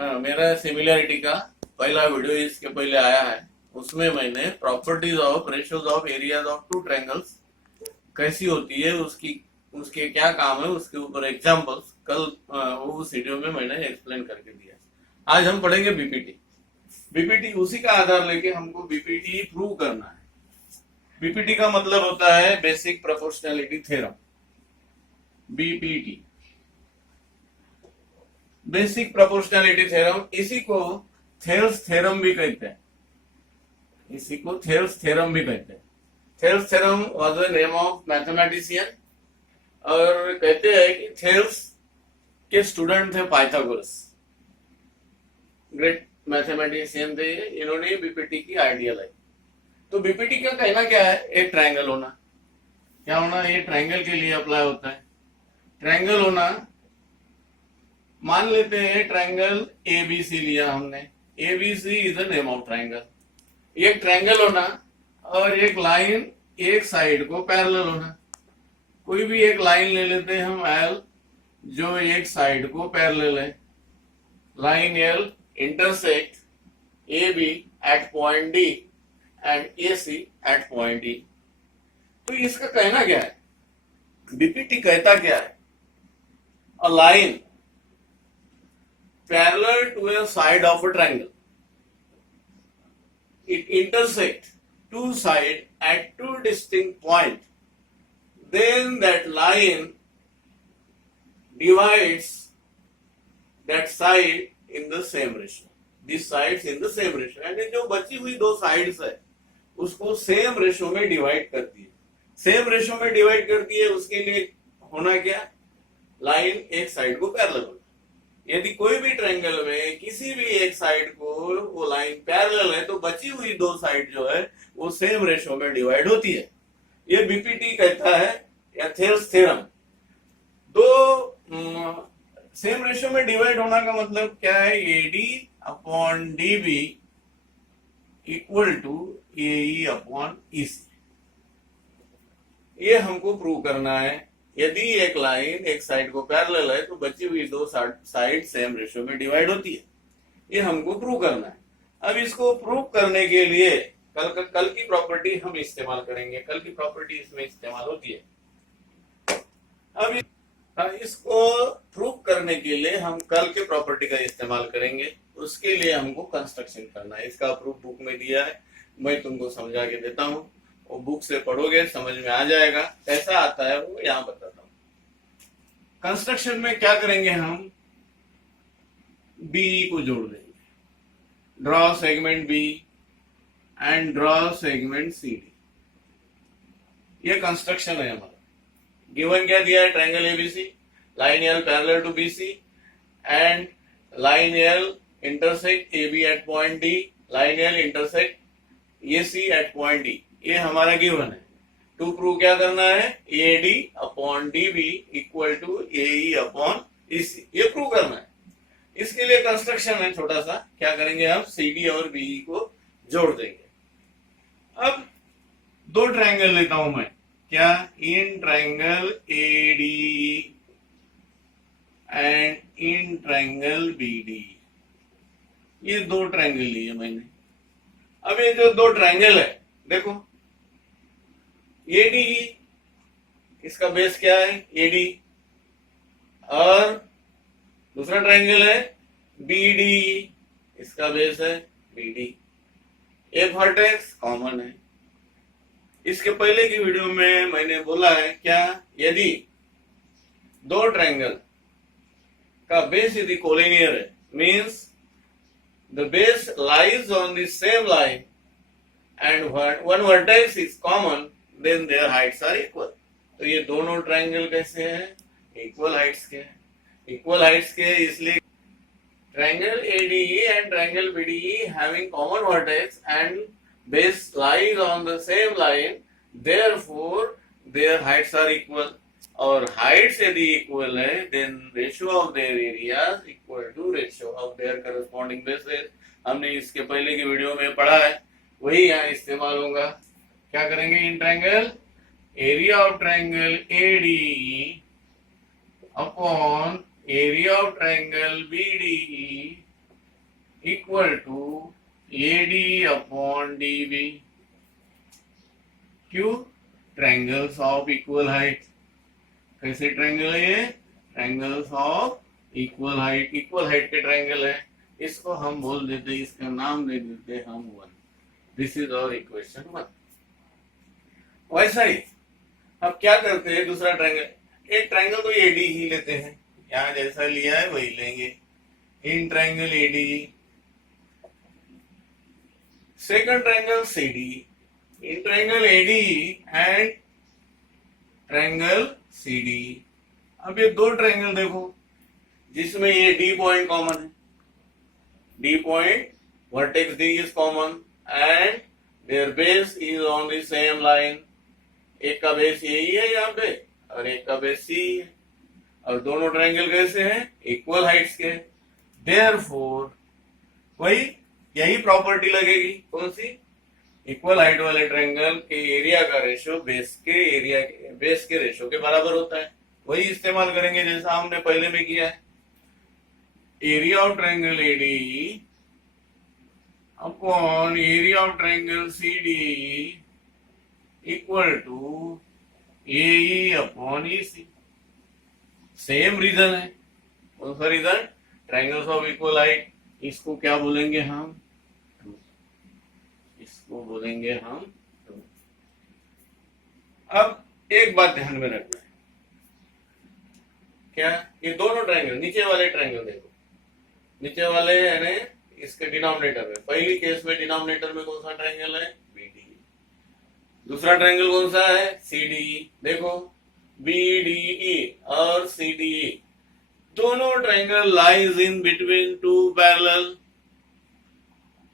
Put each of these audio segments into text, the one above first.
हाँ, मेरा सिमिलरिटी का पहला वीडियो इसके पहले आया है। उसमें मैंने properties of ratios of areas of two triangles कैसी होती है, उसकी उसके क्या काम है, उसके ऊपर एग्जांपल्स कल वो उस वीडियो में मैंने एक्सप्लेन करके दिया। आज हम पढ़ेंगे बीपीटी। बीपीटी उसी का आधार लेके हमको बीपीटी प्रूव करना है। बीपीटी का मतलब होता है basic proportionality theorem, BPT, basic proportionality theorem. इसी को थेल्स थ्योरम भी कहते हैं, इसी को थेल्स थ्योरम भी कहते हैं। Thales theorem was the name of mathematician, और कहते हैं कि थेल्स के स्टूडेंट थे पाइथागोरस, ग्रेट मैथमेटिशियन थे। इन्होंने बीपीटी की आइडिया लाई। तो बीपीटी का कहना क्या है? एक ट्रायंगल होना। क्या होना? ये ट्रायंगल के लिए अप्लाई होता है। ट्रायंगल होना, मान लेते हैं ट्रायंगल एबीसी लिया हमने। ABC is the name of triangle. एक ट्रायंगल होना और एक लाइन एक साइड को पैरेलल होना। कोई भी एक लाइन ले लेते हैं हम एल, जो एक साइड को पैरेलल है। Line L intersect A B at point D and A C at point E. तो इसका कहना क्या है? बीपीटी कहता क्या है? A line parallel to a side of a triangle, it intersects two sides at two distinct points, then that line divides that side in the same ratio, these sides in the same ratio, and जो बची हुई दो sides है उसको same ratio में divide करती है। Same ratio में डिवाइड करती है, उसके लिए होना क्या? लाइन एक साइड को पैरेलल होना। यदि कोई भी ट्रायंगल में किसी भी एक साइड को वो लाइन पैरेलल है तो बची हुई दो साइड जो है वो सेम रेशियो में डिवाइड होती है। ये बीपीटी कहता है, या थेल्स थ्योरम। दो सेम रेशियो में डिवाइड होना का मतलब क्या है? AD upon DB equal to AE upon EC. ये हमको प्रूव करना है। यदि एक लाइन एक साइड को पैरेलल है तो बची हुई दो साइड सेम रेशियो में डिवाइड होती है। ये हमको प्रूव करना है। अब इसको प्रूव करने के लिए कल की प्रॉपर्टी हम इस्तेमाल करेंगे। कल की प्रॉपर्टी इसमें इस्तेमाल होती है। अब इसको प्रूव करने के लिए हम कल के प्रॉपर्टी का इस्तेमाल करेंगे। उसके लिए हमको कंस्ट्रक्शन करना है। इसका प्रूफ बुक में दिया है, मैं तुमको समझा के देता हूँ। वो बुक से पढ़ोगे समझ में आ जाएगा। कैसा आता है वो यहाँ बताता हूँ। कंस्ट्रक्शन में क्या करेंगे? हम बी को जोड़ देंगे। Draw segment B and draw segment C D. ये कंस्ट्रक्शन है हमारा। गिवन क्या दिया है? Triangle ABC, line L parallel to BC and line L intersect A B at point D, line L intersect A C at point D. ये हमारा given है। To prove क्या करना है? A D upon D B equal to A E upon E C. ये prove करना है। इसके लिए कंस्ट्रक्शन है छोटा सा। क्या करेंगे? हम सी डी और बी को जोड़ देंगे। अब दो ट्रायंगल लेता हूं मैं। क्या? In triangle A D and in triangle B D. ये दो ट्रायंगल लिए मैंने। अब ये जो दो ट्रायंगल है, देखो एडी, इसका बेस क्या है? एडी। और दूसरा ट्रायंगल है बीडी, इसका बेस है बीडी। एक वर्टेक्स कॉमन है। इसके पहले की वीडियो में मैंने बोला है क्या? यदि दो ट्रायंगल का बेस यदि कोलिनियर है, means the base lies on the same line and one vertex is common, then their heights are equal. तो ये दोनों ट्रायंगल कैसे हैं? इक्वल हाइट्स के हैं। इक्वल हाइट्स के इसलिए triangle ADE and triangle BDE having common vertex and base lies on the same line, therefore their heights are equal. और हाइट्स यदि इक्वल है, then ratio of their areas equal to ratio of their corresponding bases. हमने इसके पहले की video में पढ़ा है, वही यहाँ इस्तेमाल होगा। क्या करेंगे? In triangle area of triangle ADE upon area of triangle BDE equal to AD upon DB। क्यों? Triangles of equal height. कैसे ट्रायंगल है ये? ट्रायंगल्स ऑफ इक्वल हाइट के ट्रायंगल है। इसको हम बोल देते, इसका नाम दे देते हम 1। This is our equation 1। वैसा ही अब क्या करते हैं, दूसरा ट्रायंगल, एक ट्रायंगल तो AD ही लेते हैं, यहाँ जैसा लिया है वही लेंगे। In triangle AD, second triangle CD, in triangle AD and triangle CD। अब ये दो ट्रायंगल देखो जिसमें ये D पॉइंट कॉमन है, D point, vertex D is common and there base is on the same line. एक का बेस यही है यहाँ पे और एक का बेस C है, और दोनों ट्रायंगल कैसे हैं? इक्वल हाइट्स के। देयरफॉर वही यही प्रॉपर्टी लगेगी, कौन सी? इक्वल हाइट वाले ट्रायंगल के एरिया का रेशो बेस के रेशो के बराबर होता है। वही इस्तेमाल करेंगे जैसा हमने पहले में किया है। Area of triangle AD upon area of triangle CD equal to AE upon EC। Same reason है। कौन सा reason? Triangles of equal height. इसको क्या बोलेंगे हम? इसको बोलेंगे हम 2। अब एक बात ध्यान में रखना है, क्या? ये दोनों ट्रायंगल, नीचे वाले ट्रायंगल देखो, नीचे वाले यानी इसके डिनोमिनेटर में, पहली केस में डिनोमिनेटर में कौन सा ट्रायंगल है? BD। दूसरा ट्रायंगल कौन सा है? CDE। देखो BDE और CDE दोनों triangle lies in between two parallel.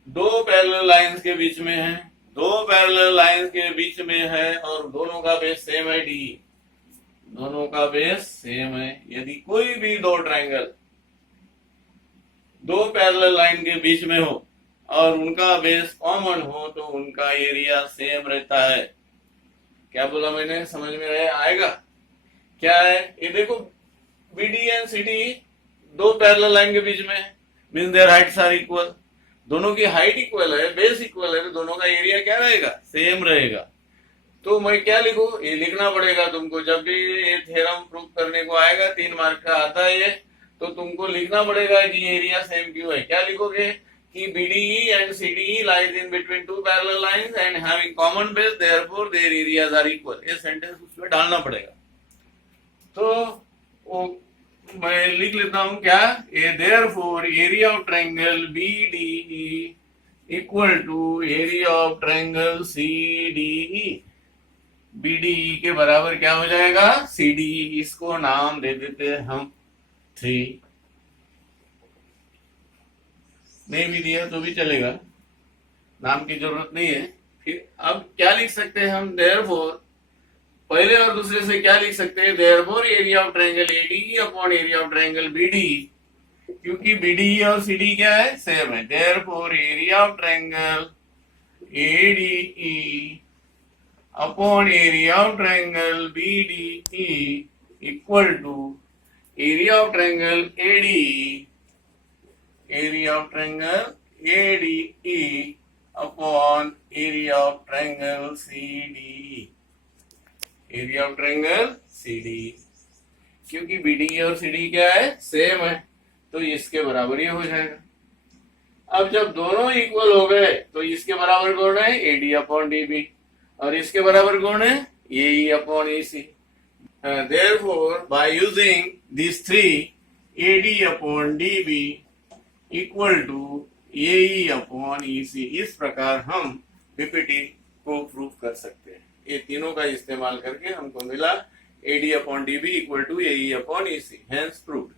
दो पैरेलल लाइंस के बीच में है, दो पैरेलल लाइंस के बीच में है और दोनों का बेस सेम है D। दोनों का बेस सेम है। यदि कोई भी दो ट्रायंगल दो पैरेलल लाइन के बीच में हो और उनका बेस कॉमन हो तो उनका एरिया सेम रहता है। क्या बोला मैंने? समझ में आएगा? क्या है ये? देखो BD एंड CD दो पैरेलल लाइन के बीच में है, means their heights are equal. दोनों की हाइट इक्वल है, बेस इक्वल है, तो दोनों का एरिया क्या रहेगा? सेम रहेगा। तो मैं क्या लिखूं? ये लिखना पड़ेगा तुमको। जब भी ये थ्योरम प्रूव करने को आएगा, 3 मार्क का आता है ये, तो तुमको लिखना पड़ेगा कि एरिया सेम क्यों है। क्या लिखोगे? कि BDE and CDE lies in between two parallel lines and having common base, therefore their areas are equal। ये सेंटेंस उसमें डालना पड़ेगा। तो वो मैं लिख लेता हूं क्या? Ah therefore area of triangle BDE equal to area of triangle CDE। BDE के बराबर क्या हो जाएगा? CDE। इसको नाम दे देते हैं हम 3। नहीं भी दिया तो भी चलेगा, नाम की जरूरत नहीं है। फिर अब क्या लिख सकते हैं हम? देयरफॉर पहले और दूसरे से क्या लिख सकते हैं? Therefore area of triangle ADE upon area of triangle BDE, क्योंकि BDE और CD क्या है? सेम है। Therefore area of triangle ADE upon area of triangle BDE equal to area of triangle ADE upon area of triangle CDE। Area of triangle CDE, क्योंकि BDE और CD क्या है? Same है, तो इसके बराबर ही हो जाएगा। अब जब दोनों इक्वल हो गए तो इसके बराबर कौन है? AD अपॉन DB, और इसके बराबर कौन है? AE upon EC। Therefore, by using these three, AD upon DB equal to AE upon EC, इस प्रकार हम PPT को प्रूव कर सकते हैं। ये तीनों का इस्तेमाल करके हमको मिला AD upon DB equal to AE upon EC, hence proved.